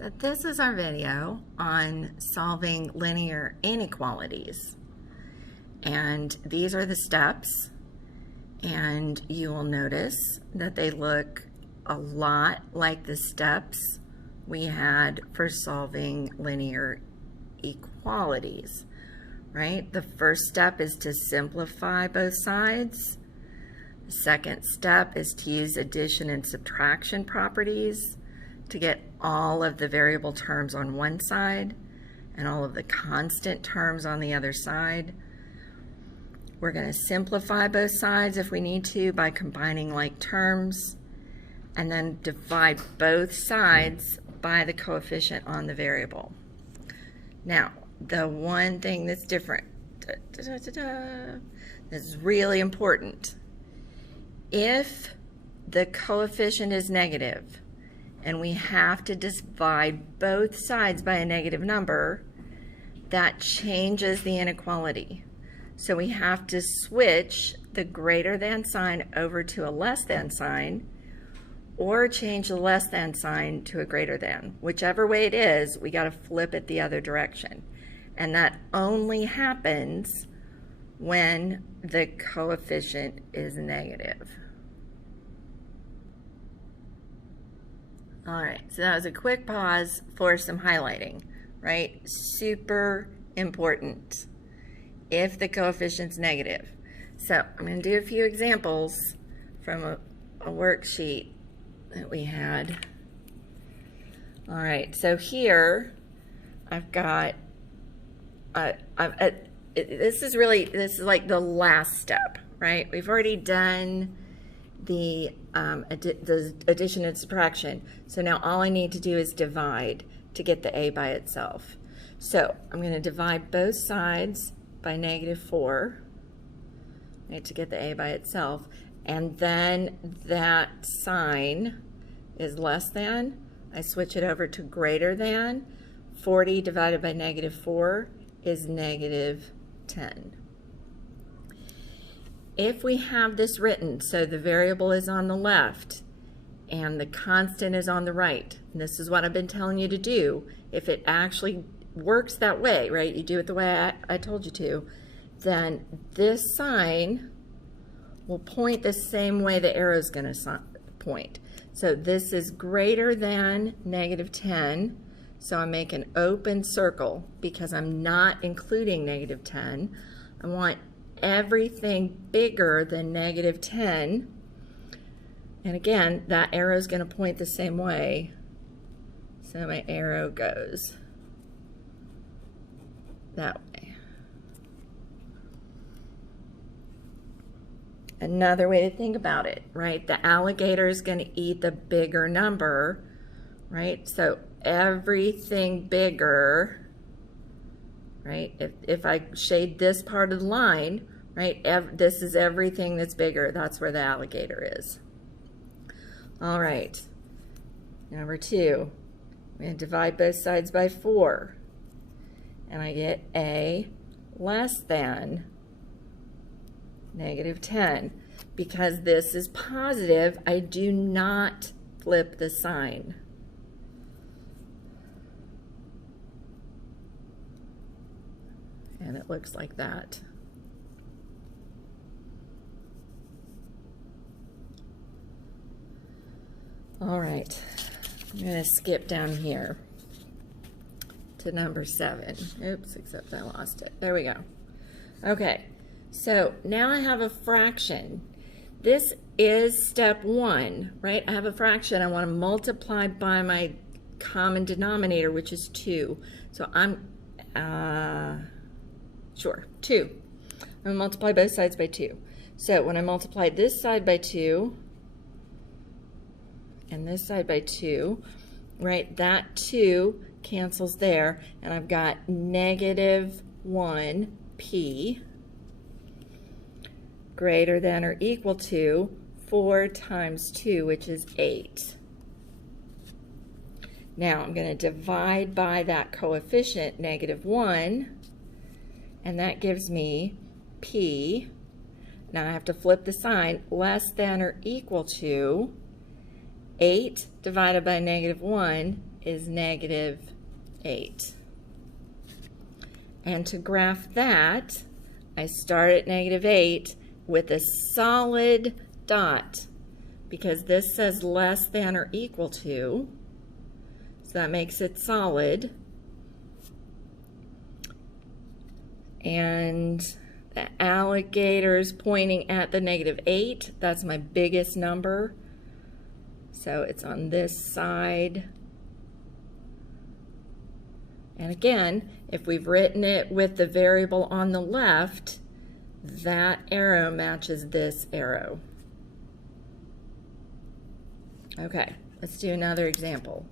So this is our video on solving linear inequalities. And these are the steps. And you will notice that they look a lot like the steps we had for solving linear equalities, right? The first step is to simplify both sides. The second step is to use addition and subtraction properties to get all of the variable terms on one side and all of the constant terms on the other side. We're going to simplify both sides if we need to by combining like terms, and then divide both sides by the coefficient on the variable. Now, the one thing that's different, this is really important. If the coefficient is negative, and we have to divide both sides by a negative number, that changes the inequality. So we have to switch the greater than sign over to a less than sign, or change the less than sign to a greater than. Whichever way it is, we got to flip it the other direction. And that only happens when the coefficient is negative. All right, so that was a quick pause for some highlighting, right? Super important if the coefficient's negative. So I'm going to do a few examples from a worksheet that we had. All right, so here I've got, this is like the last step, right? We've already done the addition and subtraction. So now all I need to do is divide to get the a by itself. So I'm going to divide both sides by -4, right, to get the a by itself. And then that sign is less than. I switch it over to greater than. 40 divided by -4 is -10. If we have this written, so the variable is on the left and the constant is on the right, and this is what I've been telling you to do, if it actually works that way, right, you do it the way I told you to, then this sign will point the same way the arrow is going to point. So this is greater than -10, so I make an open circle because I'm not including -10. I want everything bigger than -10, and again that arrow is going to point the same way, so my arrow goes that way. Another way to think about it, right, the alligator is going to eat the bigger number, right, so everything bigger, right, if I shade this part of the line, right, this is everything that's bigger. That's where the alligator is. All right, number 2, I'm going to divide both sides by 4, and I get a less than -10. Because this is positive, I do not flip the sign. And it looks like that. All right, I'm going to skip down here to number 7. Oops, except I lost it. There we go. Okay, so now I have a fraction. This is step 1, right? I have a fraction. I want to multiply by my common denominator, which is 2. So I'm, 2. I'm going to multiply both sides by 2. So when I multiply this side by 2 and this side by 2, right, that 2 cancels there, and I've got -1p greater than or equal to 4 times 2, which is 8. Now I'm going to divide by that coefficient, -1, and that gives me p. Now I have to flip the sign, less than or equal to 8 divided by -1 is -8. And to graph that, I start at -8 with a solid dot because this says less than or equal to, so that makes it solid. And the alligator's pointing at the -8. That's my biggest number. So it's on this side. And again, if we've written it with the variable on the left, that arrow matches this arrow. Okay, let's do another example.